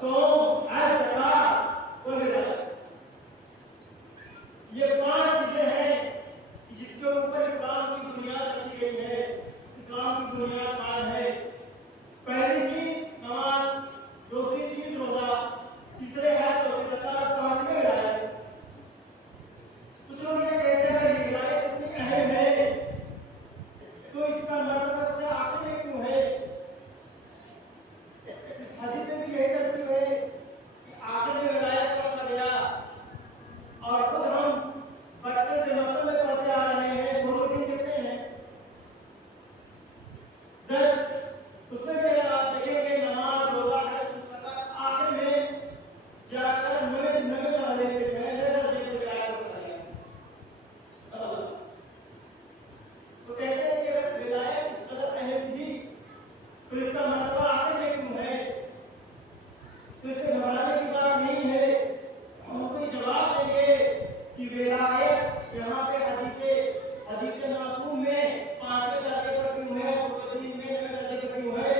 सोम, हज, ज़कात और विलायत। ये 5 चीजें हैं जिसके ऊपर इस्लाम की बुनियाद रखी गई है, इस्लाम की बुनियाद कायम है। पहली चीज नमाज, दूसरी चीज रोजा, तीसरे हज, चौथी ज़कात, पांचवें विलायत। कुछ लोग ये कहते हैं ये विलायत इतनी अहम है तो इसका मर्तबा सबसे आखिर में क्यों है? इस हदीस में भी यही तरतीब है कि आखिर में विलायत को रखा गया और खुद हम बचपन से मक्तब में पढ़ते आ रहे हैं। फर्ज़ कितने हैं? 10। उसमें भी अगर आप देखेंगे नमाज, रोजा, हज, ज़कात आखिर में जाकर नवे दर्जे के विलायत को रखा गया। तो कहते हैं कि अगर विलायत इस कदर अहम थी तो इसका मर्तबा आखिर में क्यों है? तो इससे घबराने की बात नहीं है। हम कोई जवाब देंगे कि विलायत यहाँ पे हदीस मासूम में 5वें दर्जे पर क्यों है और 9वें दर्जे पर क्यों है?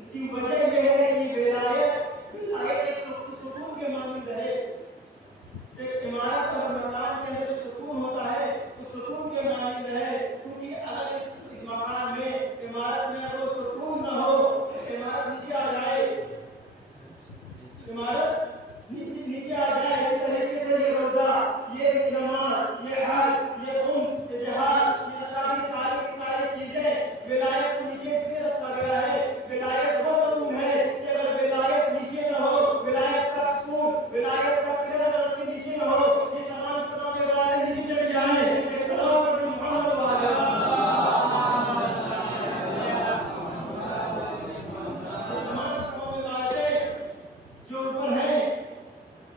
इसकी वजह यह है कि विलायत एक सुकून के मानंद है। एक इमारत और मकान के अंदर जो सुकून होता है उस सुकून के मानंद है, क्योंकि अगर इस मकान में इमारत में अगर वो सुकून न हो, इमारत नीचे आ जाए, नीचे आ जाए। इसी तरीके से ये रोजा, ये नमाज, ये हज, ये उम्र, ये जिहाद, ये सारी चीजें विलायत को नीचे इसलिए रखा गया है। विलायत वो सुकून है कि अगर विलायत नीचे न हो, विलायत का सुकून, विलायत का पिलर अगर उसके नीचे न हो, ये तमाम विलायत नीचे चली जाए। जो ऊपर है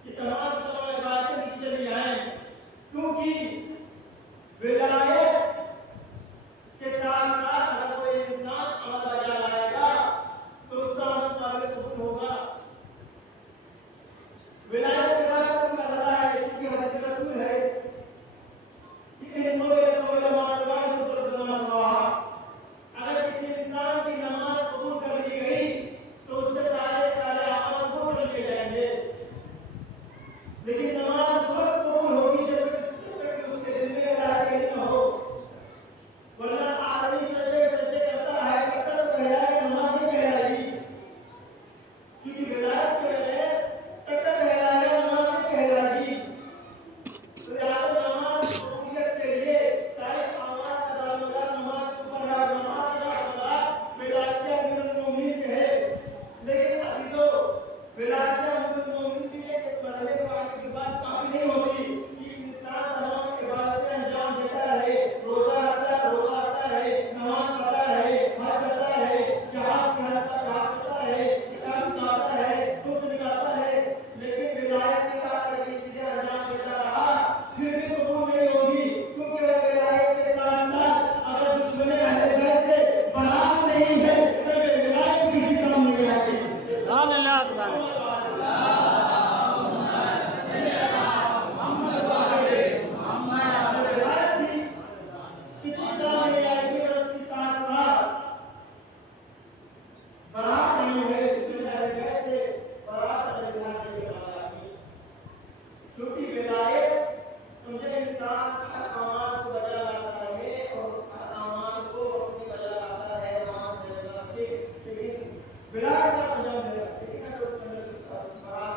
ये तमाम बातें नीचे चली जाए, क्योंकि विलायत के साथ साथ अगर कोई इंसान अमल बजा लाएगा तो उसका अमल काबिल कबूल होगा। विलायत के बाद कोई मसला है, क्योंकि हदीस रसूल है कि इन अगर किसी इंसान की नमाज कबूल कर ली गई तो उसके सारे अमल कबूल कर लिए जाएंगे। लेकिन नमाज उस वक्त कबूल होगी जब उसके दिल में विलायत न हो, वरना आदमी सजदे करता है, करता तो कहलाएगा, नमाज नहीं कहलाएगी। क्योंकि विलायत के बगैर करता कहलाएगा, नमाज नहीं कहलाएगी। तो याद नमाज कबूलियत के लिए सारे अमाल का दारोमदार नमाज के ऊपर है। नमाज का दारोमदार विलायत अमीरुल मोमिनीन है। लेकिन अभी तो विलायत अमीरुल मोमिनीन की एक मरहले को आने के बाद काफी नहीं होती कि इंसान तमाम इबादतें अंजाम देता रहे, रोजा रखता रहे, नमाज पढ़ता रहे, हज करता रहे, जहाद करता रहे, किताब उतारता रहे, दुख निकालता रहे। लेकिन विलायत के साथ अगर ये चीजें अंजाम देता रहा फिर भी कबूल नहीं होगी, क्योंकि अगर विलायत के साथ साथ अगर दुश्मनी अहले बैत से बरात नहीं है तो विलायत किसी काम नहीं आती। बरात नहीं है, क्योंकि विलायत समझे इंसान हर अमाल को बजा लाता है और हर अमाल को अपनी बजा लाता है, नमाज लेकिन विलायत का अंजाम देगा। लेकिन अगर उसके अंदर बरात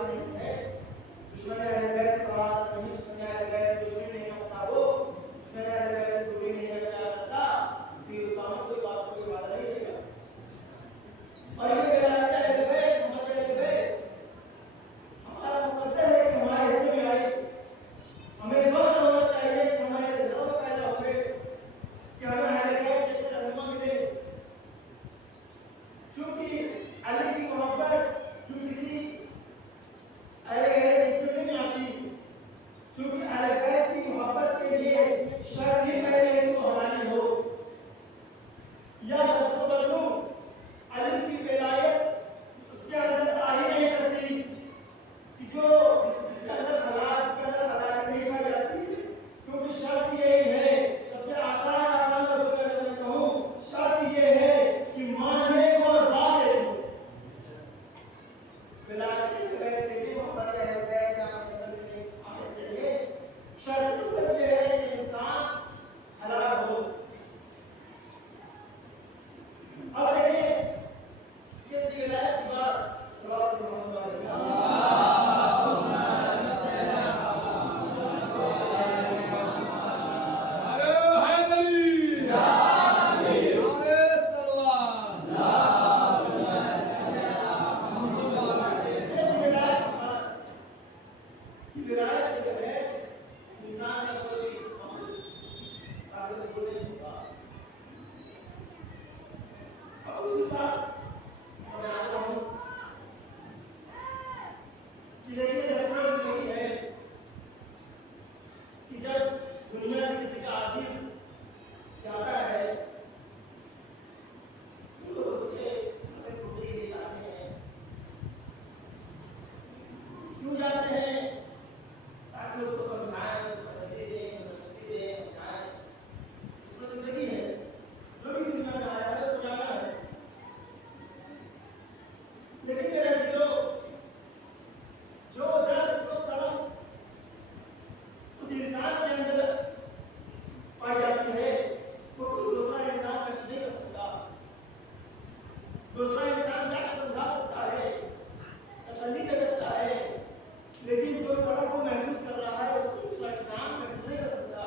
महसूस कर रहा है उसको दूसरा इंसान महसूस नहीं कर सकता।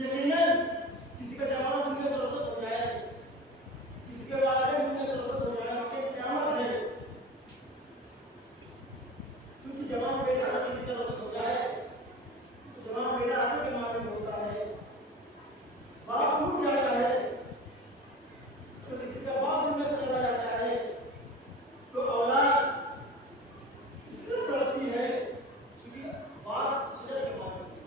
यकीनन किसी का जमाना दुनिया से रुखसत हो जाए, किसी के वालिदैन दुनिया से रुखसत हो जाए, उनके क़यामत है। क्योंकि जवान बेटा अगर किसी का रुखसत हो जाए तो जवान बेटा असर के मामले में होता है, बाप टूट जाता है, तो किसी का बाप दुनिया से चला जाता है तो औलाद इसलिए तड़पती है क्योंकि बाप सजा के मामले में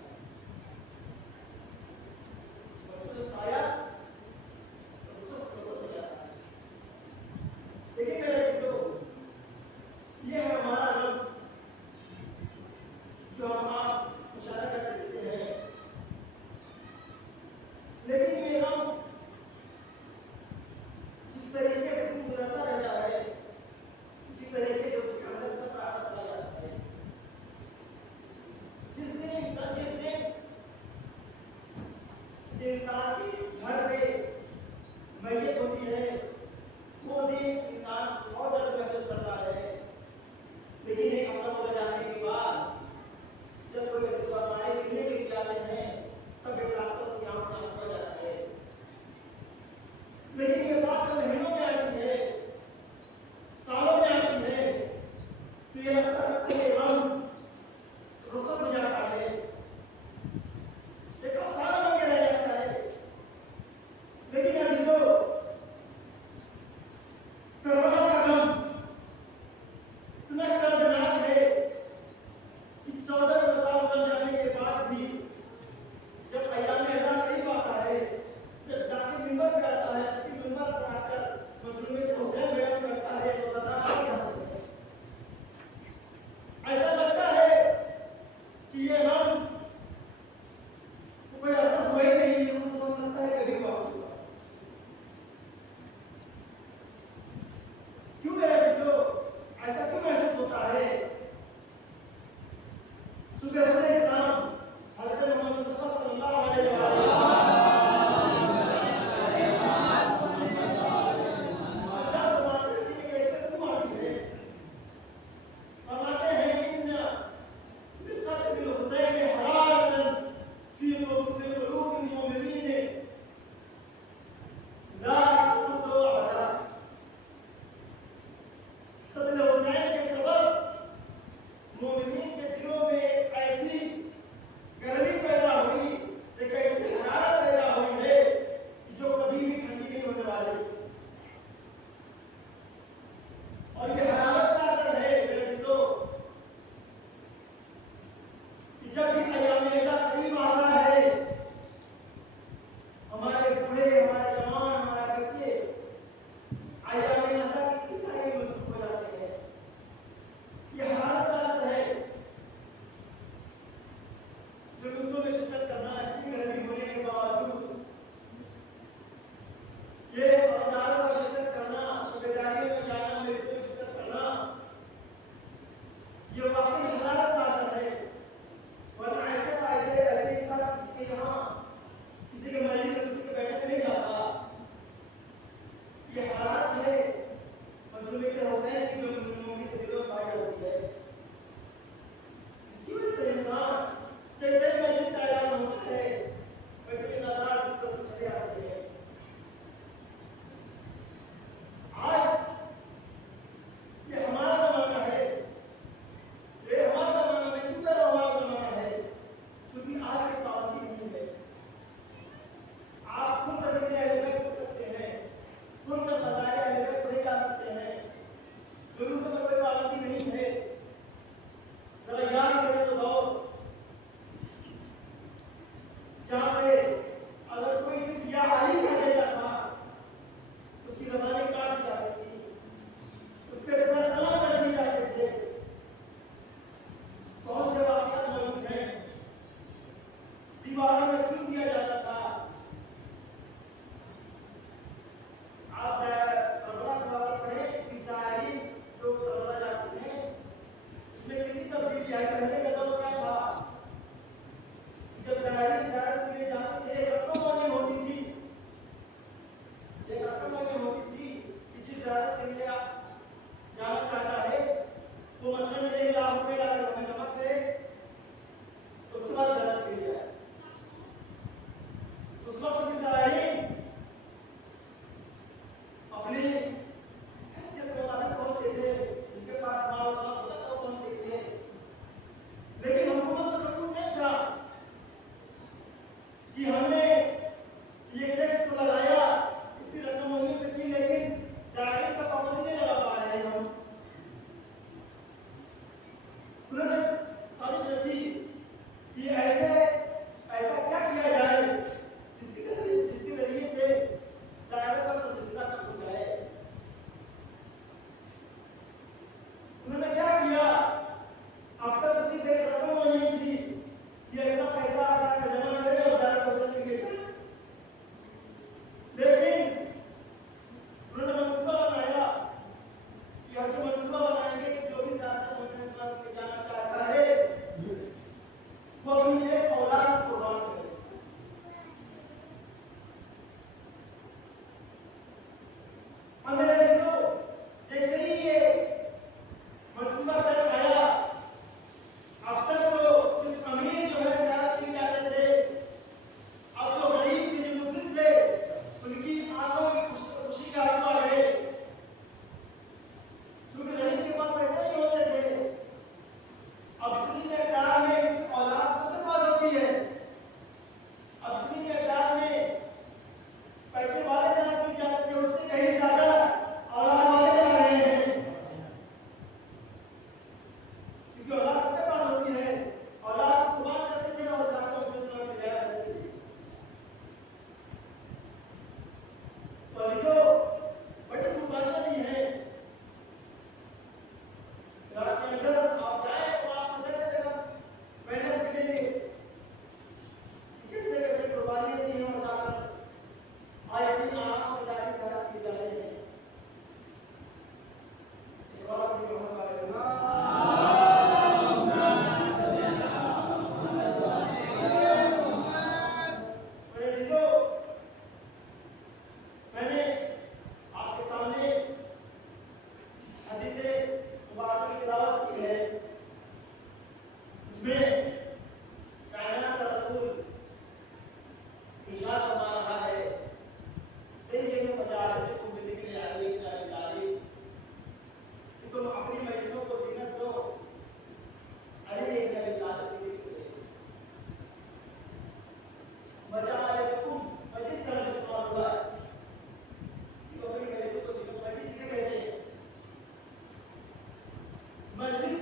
बच्चों का साया रुखसत हो जाता है। देखिए मेरे दोस्तों, ये है हमारा रब जो हम आप इशारा करते रहते हैं, लेकिन ये हम जिस तरीके से गुजरता रहता है उसी तरीके से उसके अंदर सब आता चला जाता है। जिस दिन इंसान के घर पे मैयत होती है वो दिन इंसान बहुत दर्द महसूस करता है, लेकिन एक हमला हो जाने के बाद जब कोई ऐसे तो हमारे मिलने के जाते हैं तब ऐसा आपको यहाँ से हो जाता है। लेकिन ये बात जब महीनों में आती है, सालों में आती है, तो ये लगता है कि हम रुखसत हो जाता है, एक अफसाना बन के रह जाता है। लेकिन अजीजों, करबला का गम इतना दर्दनाक है कि 1400 साल गुजर जाने के बाद भी जब अय्याम एज़ान करीब आता है, जब जाके मिंबर पे आता है, कि मिंबर पर आकर मजलूम के हुसैन बयान करता है तो बताना क्या होता है। ऐसा लगता है कि ये हम कोई ऐसा हुआ ही नहीं, उनको लगता है कभी हुआ होगा। क्यों मेरे दोस्तों ऐसा क्यों महसूस होता है? सुबह इस्लाम हज़रत मोहम्मद मुस्तफा सल्लल्लाहु अलैहि वसल्लम वो मसलन में 1 लाख रुपए लाकर हमें जमा करे, उसके बाद गलत मिल जाए। उस वक्त की तारीख अपनी हैसियत के मुताबिक पहुंचते थे, जिनके पास माल होता था वो पहुंचते थे, लेकिन हुकूमत को सकून नहीं था कि हमने ये टैक्स तो लगाया, इतनी रकम होगी तो की, लेकिन जायरीन का पाबंदी नहीं लगा पा रहे हैं हम। उन्होंने साजिश रची कि ऐसा क्या किया जाए जिसके जरिए से दायरा का सिलसिला कम हो जाए। उन्होंने क्या किया, अब तक किसी पे रकम नहीं थी कि इतना पैसा आप जमा करें और दायरा को लेकर, लेकिन उन्होंने मंसूबा बनाया कि हम तो मंसूबा बनाएंगे कि जो भी ज़्यादा मुस्लिम के जाना चाहता है वो अपनी एक औलाद कुर्बान करे। मेरे मित्रों, जैसे ही ये मंसूबा तय आया, अब तक तो सिर्फ अमीर जो है ज़्यादा की जाते थे, अब जो गरीब थे, जो मुफ्लिस थे, उनकी आंखों में खुशी के आंसू आ गए, क्योंकि गरीब के पास पैसे नहीं होते थे। अब इतनी मकदार में औलाद सबके पास होती है, अब इतनी मकदार में पैसे वाले ज़्यादा की जाते थे, उससे कहीं ज़्यादा औलाद वाले जा रहे हैं, क्योंकि औलाद सबके पास होती है। औलाद कुर्बान करते थे और जाकर उसे इस्लाम में जाया करते थे। तो जो बड़ी कुर्बानियां दी हैं रात के अंदर, आप जाए तो आप मुझे कैसे मेहनत मिलेंगे, कैसे कैसे कुर्बानियां दी हैं, बताकर आज भी आराम से जारी खैरात की जा रही है। मैंने आपके सामने इस हदीस मुबारक की तिलावत की है, इसमें कायनात का रसूल इरशाद फरमा रहा है, सैय्यिदु मजालिसिकुम बिज़िक्रि अली इब्न तालिब, कि तुम अपनी मजलिसों को ज़ीनत दो अली इब्न तालिब के जिक्र से। मजालिसिकुम मजलिस का लफ्ज़ इस्तेमाल हुआ है, कि अपनी मजलिसों को ज़ीनत, मजलिस किसे कहते हैं? मजलिस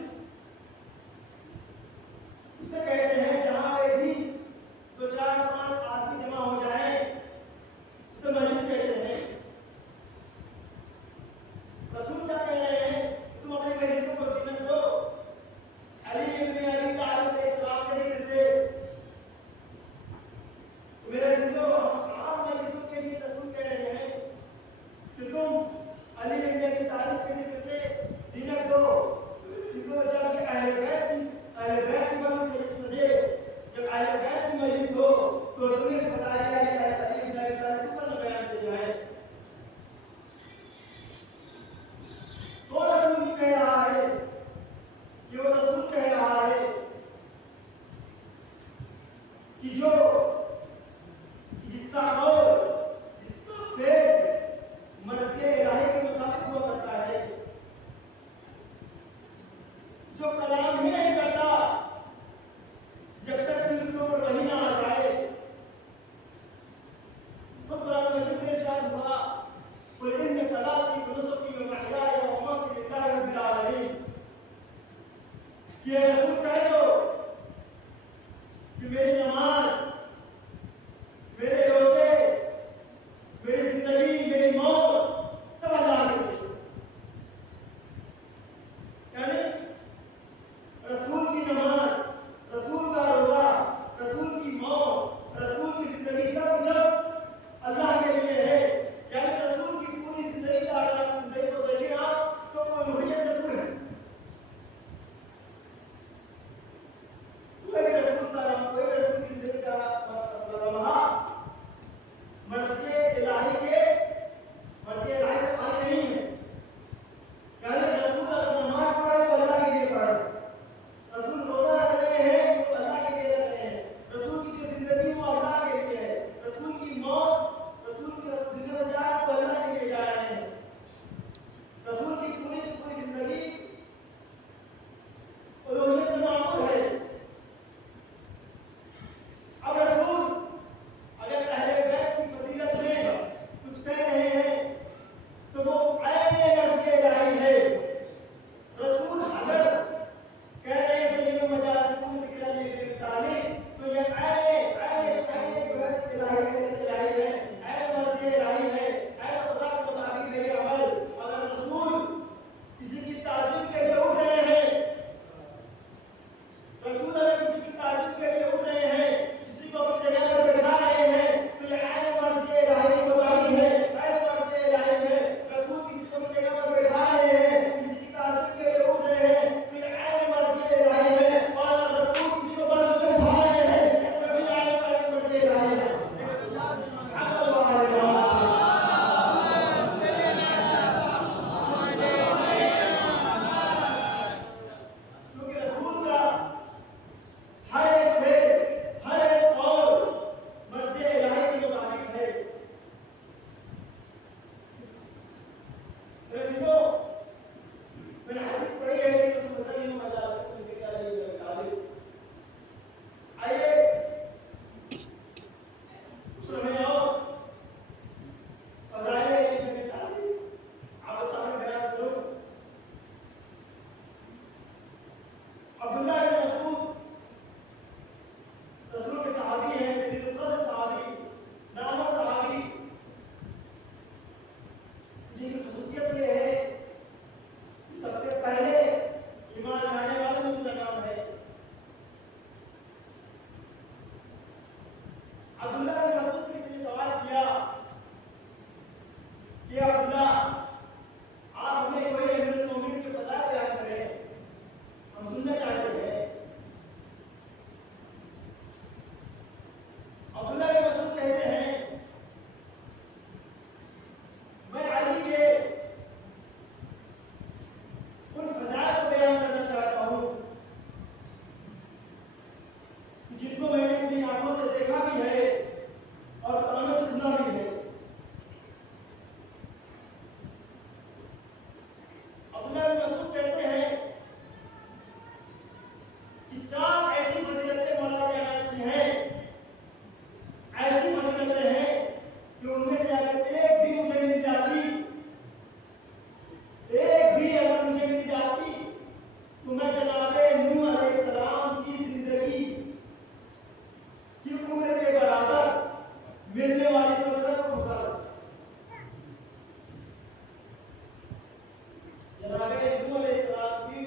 जनाब नूह अलैहिस्सलाम की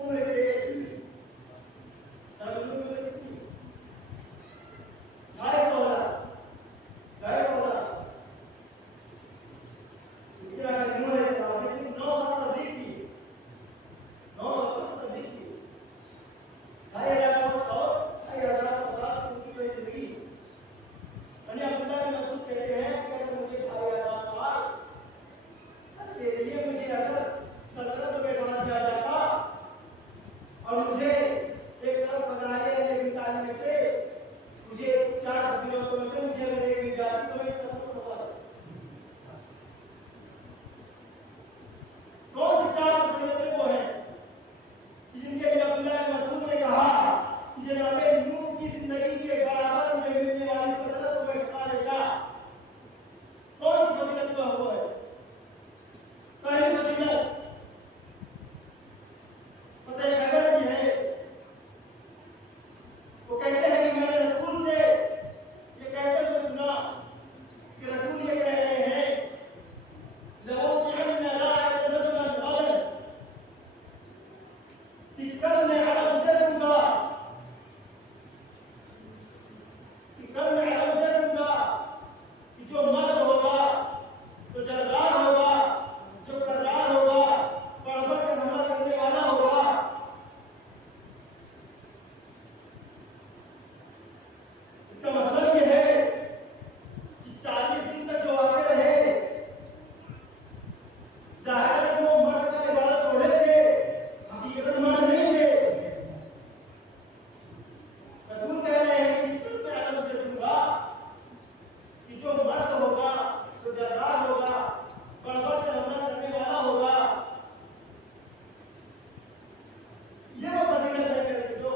उम्र के ढाई सौ जनाब नूह अलैहिस्सलाम ने सिर्फ 9 साल तबलीग की, 9 साल तबलीग की, 2500 और 2500 उनकी कोई जिंदगी। अब्दुल्लाह बिन मसूद कहते हैं कि अगर मुझे 2500 साल के लिए मुझे अगर सल्तनत में बैठा दिया जाता और मुझे एक तरफ फजाइल मिसाल में से मुझे 4 फजीलतों में से मुझे अगर एक मिल जाती तो मैं सल्तनत होगा। कौन सी 4 फजीलतें वो हैं जिनके लिए अब्दुल्लाह बिन मसूद ने कहा कि जनाब नूह की जिंदगी के बराबर मुझे मिलने वाली सल्तनत को बैठा देगा। कौन सी फजीलत वो है? पहली फजीलत फतेह खैबर की है। वो कहते हैं कि मैंने रसूल से ये कहते हुए सुना कि रसूल ये कह रहे हैं कि कल मैं अरब से दूंगा, कि जो मर्द होगा तो जर्रार होगा, जो कर्रार होगा, पर्वत पर हमला करने वाला होगा। इसका मतलब यह है कि 40 दिन तक जो आते रहे, जाहिर है वो मर्द का लिबास ओढ़े थे, हकीकत मर्द नहीं थे। रसूल कह रहे हैं कि मैं अरब से दूंगा कि जो मर्द होगा, जो जर्रार होगा, पर्वत पर हमला करने वाला होगा। ये वो फजीलत है मेरे जो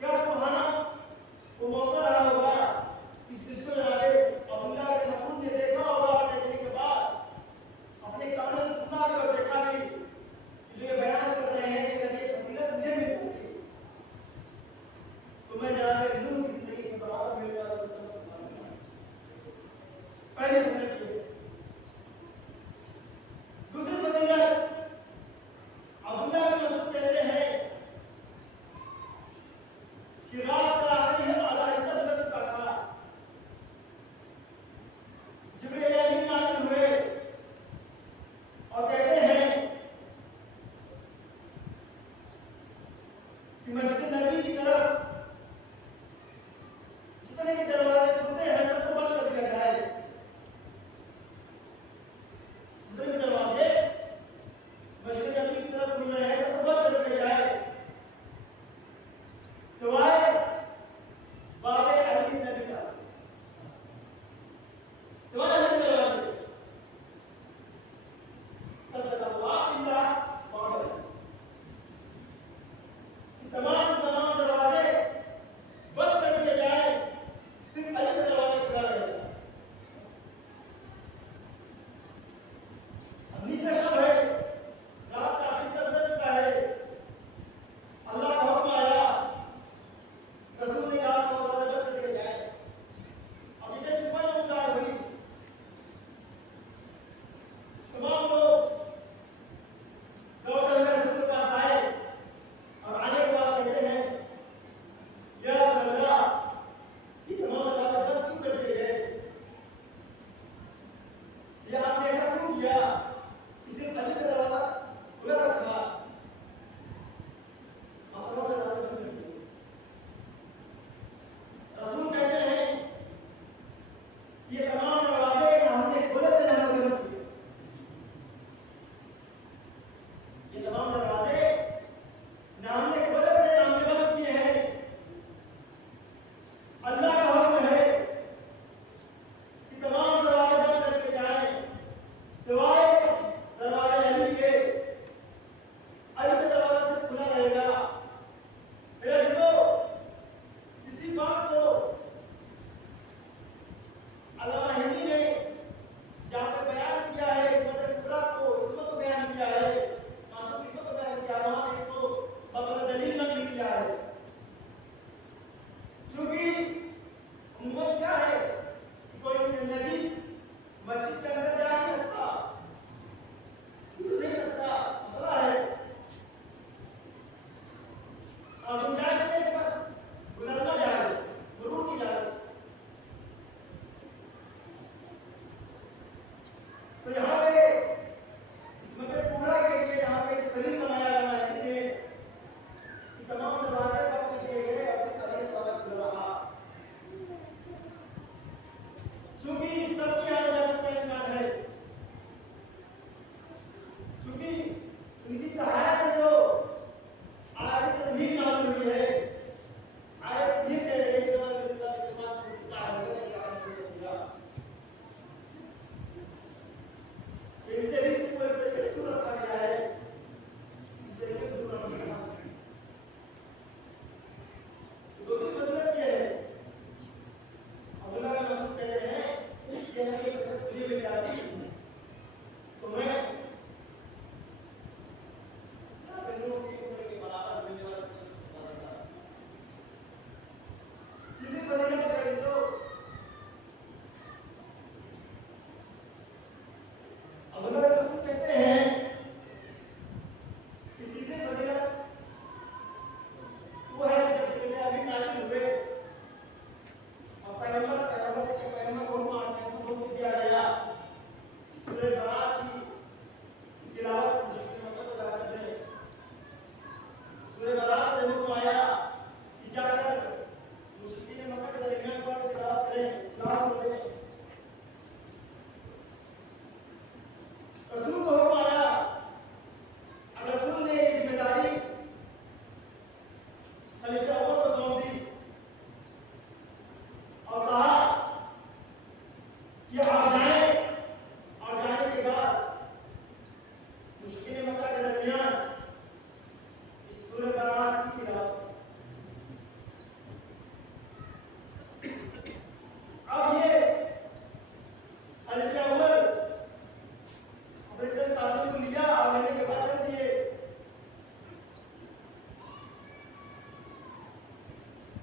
क्या सुहाना वो मौका रहा होगा कि जिसको जनाब अब्दुल्लाह बिन मसूद ने देखा होगा और देखने के बाद अपने कानों से सुना भी और देखा भी कि जो ये बयान कर रहे हैं कि अगर ये फजीलत मुझे मिल जाती तो मैं जनाब नूह की जिंदगी के बराबर मिलने वाला पहले फजीलत ये। दूसरी फजीलत अब्दुल्लाह बिन मसूद कहते हैं कि रात का आखिरी आधा हिस्सा गुजर चुका था, जिब्रील अमीन नाज़िल हुए और कहते हैं कि मस्जिद नबी की तरफ जितने भी दरवाजे खुलते हैं सबको बंद कर दिया जाए। जितने भी दरवाजे मस्जिद नबी की तरफ खुल रहे हैं सबको बंद कर दिया जाए, सिवाय बाबे अली नबी का, सिवाय अली दरवाजे तमाम दरवाजे बंद कर दिए जाए, सिर्फ अली का दरवाजा खुला रहेगा। अपने साथियों को लिया और लेने के बाद चल दिए।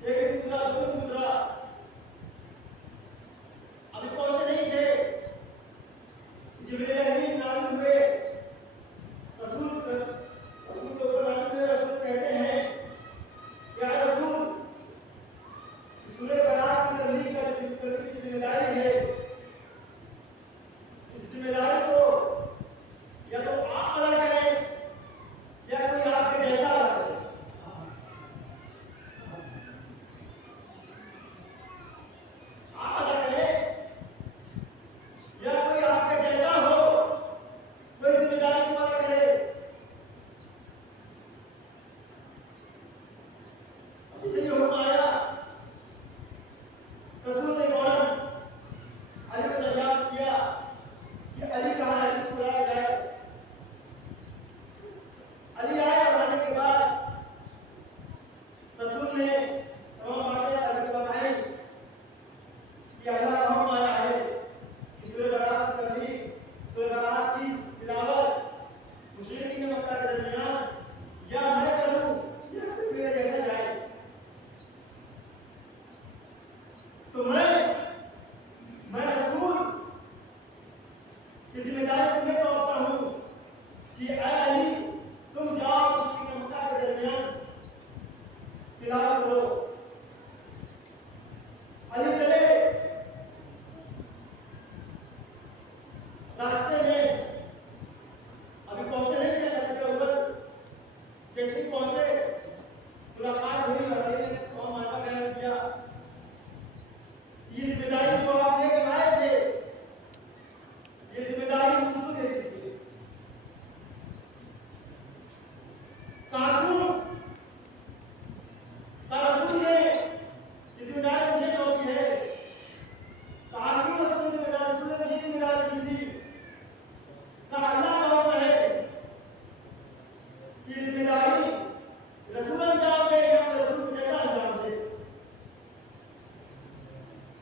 एक दिन गुजरा, दो दिन गुजरा, अभी पहुंचे नहीं थे। जिब्रील अमीन नाज़िल हुए, रसूल के ऊपर नाज़िल हुए। रसूल कहते हैं, या रसूल, सूरह बरात की तबलीग करने की जिम्मेदारी है। इस जिम्मेदारी को या तो आप अदा करें या कोई आपके जैसा अदा करे। आप अदा करें या कोई आपके जैसा हो, कोई जिम्मेदारी को अदा करे। जिसे ये हुक्म आया, रसूल ने फौरन अली को दरियाफ्त किया कि अली कहाँ है, अली को बुलाया जाए। अली आया और आने के बाद रसूल ने तमाम बातें अली को बताई कि अल्लाह का हुक्म आया है कि सूरह बरात की तबलीग, सूरह बरात की तिलावत मुशरिकीन मक्का के दरमियान या मैं करूं या कोई मेरे जैसा जाए। तो मैं रसूल की जिम्मेदारी तुम्हें सौंपता हूं कि ऐ अली, तुम जाओ मुशरिकीन मक्का के दरमियान तिलावत करो। अली चले, रास्ते में अभी पहुंचे नहीं थे सर के ऊपर। जैसे ही पहुंचे, मुलाकात हुई और अली ने कौम का बयान किया, ये जिम्मेदारी जो आप लेकर आए थे, ये जिम्मेदारी मुझको दे दीजिए। कानून का रसूल ने ये जिम्मेदारी मुझे सौंपी है। कानून रसूल ने जिम्मेदारी, रसूल ने मुझे जिम्मेदारी दी थी। अल्लाह का हुक्म है, ये जिम्मेदारी रसूल अंजाम दे या रसूल को जैसा अंजाम दे।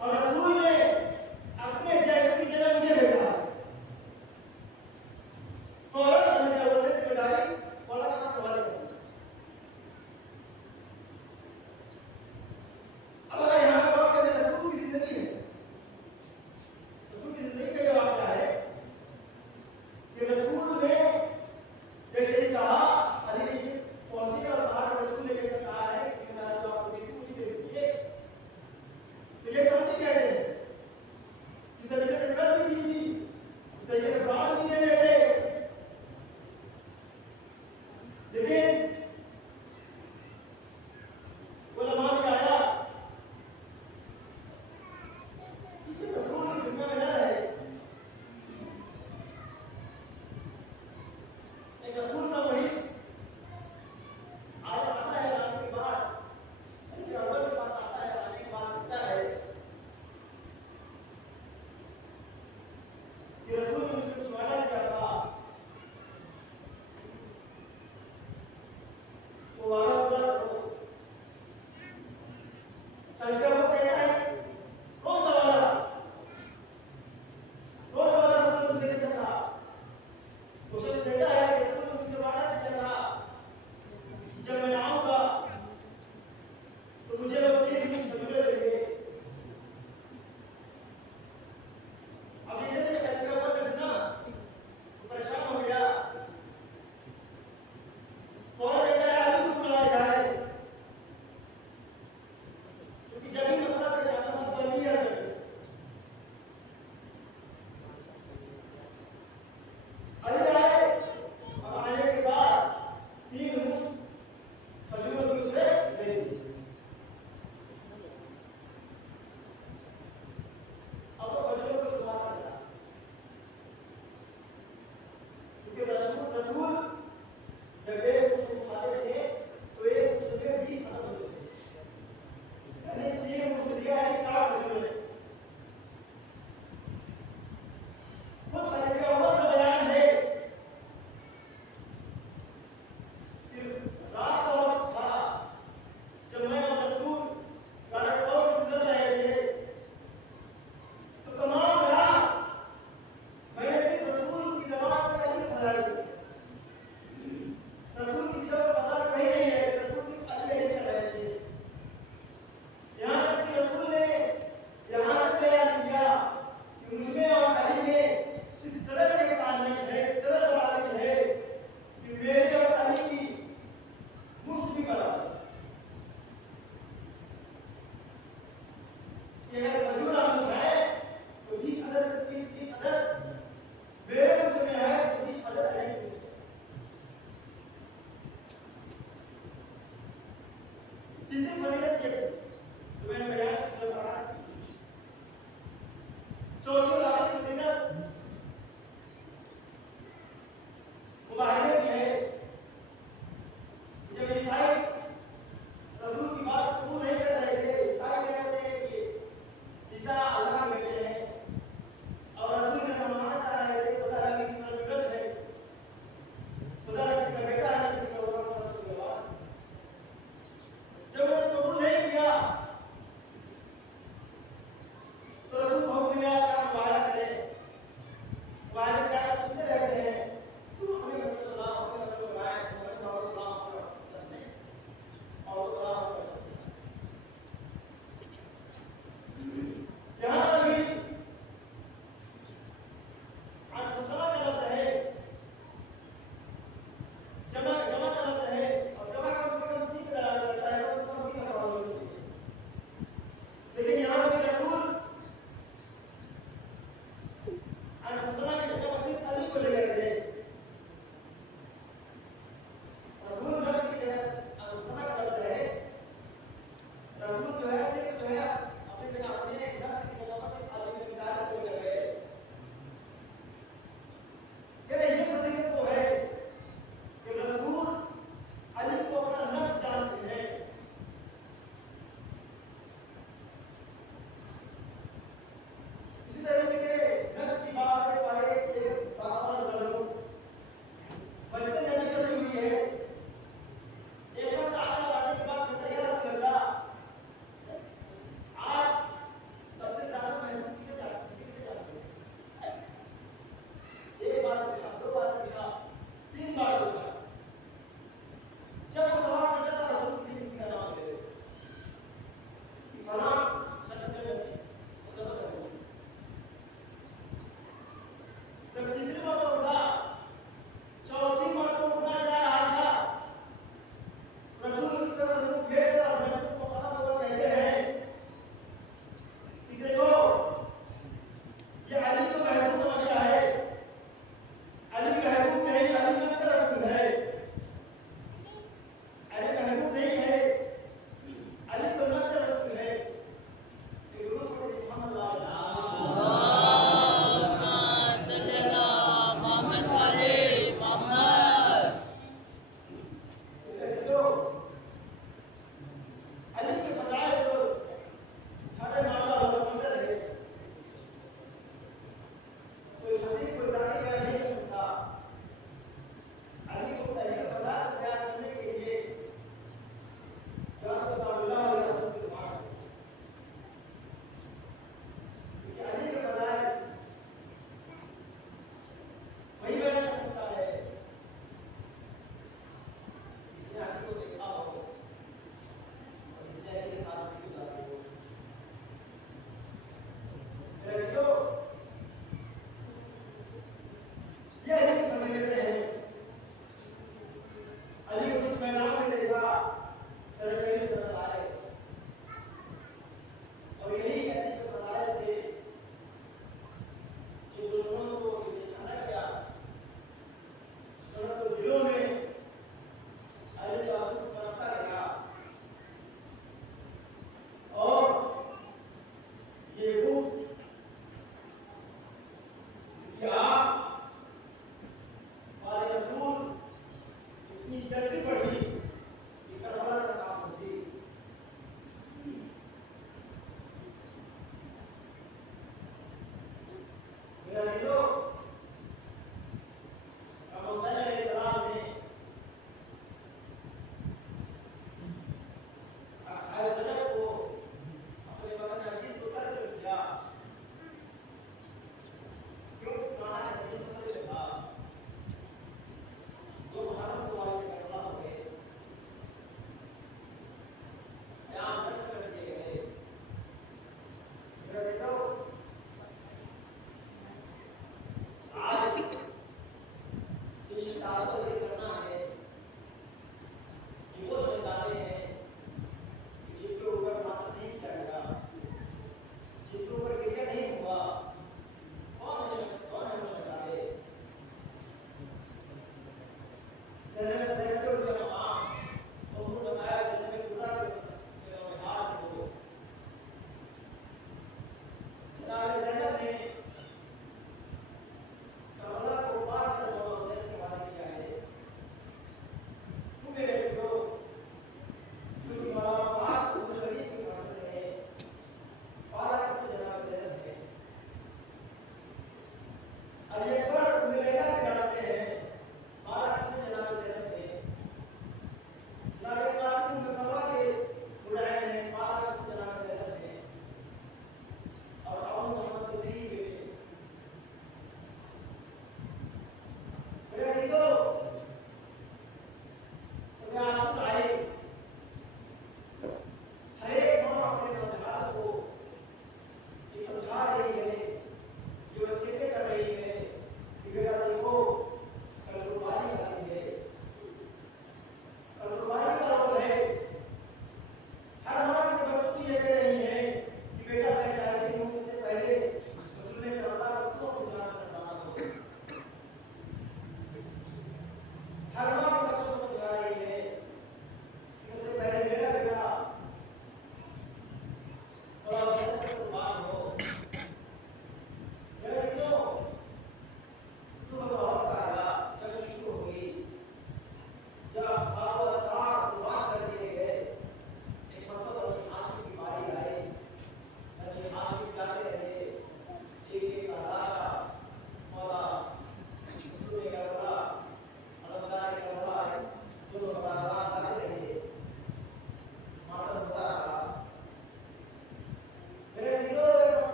और रसूल ने अपने जैसे की जगह मुझे भेजा। फौरन हमने जिम्मेदारी वाला का हवाले कर दिया। अब अगर यहाँ पर बात करें रसूल की जिंदगी है, रसूल की जिंदगी का ये वाक़या है कि रसूल ने जैसे ही कहा, अली ने पहुंची और कहा कि रसूल ने जैसे कहा है कि जिम्मेदारी जो आपको दी मुझे दे दीजिए। तो ये हम नहीं कह रहे हैं कि तरीके से कर दीजिए, इस तरीके से बात भी नहीं लेते। लेकिन उलमा ने आया किसी रसूल की जिम्मे में न रहे, रसूल किसी का पता नहीं है, रसूल सिर्फ अली अलैहि सलाम थे। यहाँ तक कि रसूल ने यहाँ तक बयान किया कि मुझमें और अली में इस कदर इंसानियत है, इस कदर बराबरी है कि मेरे और अली की मुश्त भी बराबर। अगर खजूर आम है तो 20 अदद मेरे मुश्त में है तो 20 अदद अली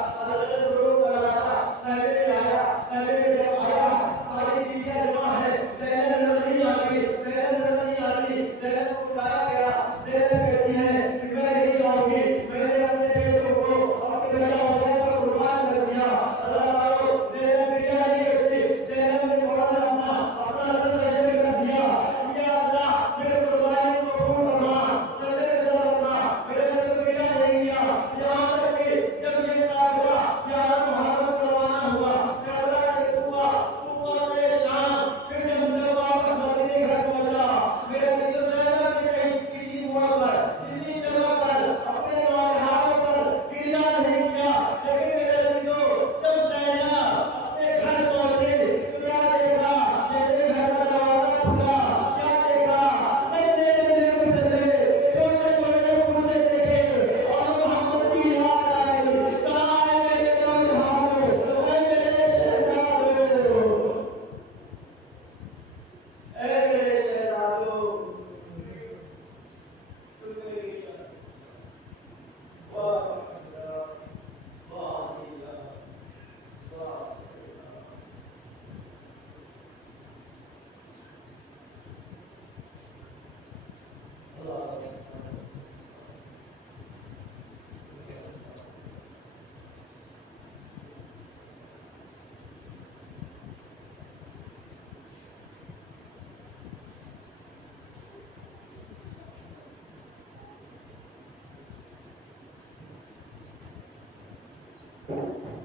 अलग-अलग लोगों को लगाया, पहले में आया, पहले में जब आया, सारी टीवियां जमा है, ज़ैनब नज़र नहीं आती, ज़ैनब नज़र नहीं आती, ज़ैनब को बुलाया गया, ज़ैनब कहती है कि मैं नहीं जाऊंगी, मैंने अपने बेटों को अपने भैया हुसैन पर कुर्बान कर दिया। अल्लाह वालों, ज़ैनब बिरिया नहीं करती, ज़ैनब ने फौरन अपना सर सजदे में रख दिया, या अल्लाह मेरे कुर्बानी को कबूल फरमा, सजदे में सर रखना, मेरे सर को बिरिया नहीं किया। यहाँ तक कि जब ये काफिला 11 मुहर्रम को रवाना हुआ, करबला से कूफा, कूफा से शाम, फिर जब वापस मदीने घर पहुंचा, मेरे दिल ज़ैनब ने कहीं किसी मोड़ पर, किसी जगह पर अपने नौनिहालों पर गिला नहीं किया, लेकिन मेरे दिलों जब ज़ैनब अपने घर पहुंची तो क्या देखा, जैसे घर का दरवाजा खुला, क्या देखा, नन्हे नन्हे मुसल्ले, छोटे छोटे मुर्दे देखे और मोहम्मद की याद आई, कहाँ है मेरे नौनिहालों, ओए मेरे शहजादों, ऐ मेरे शहजादों, तुमने किया वाह वाह वाह अल्लाह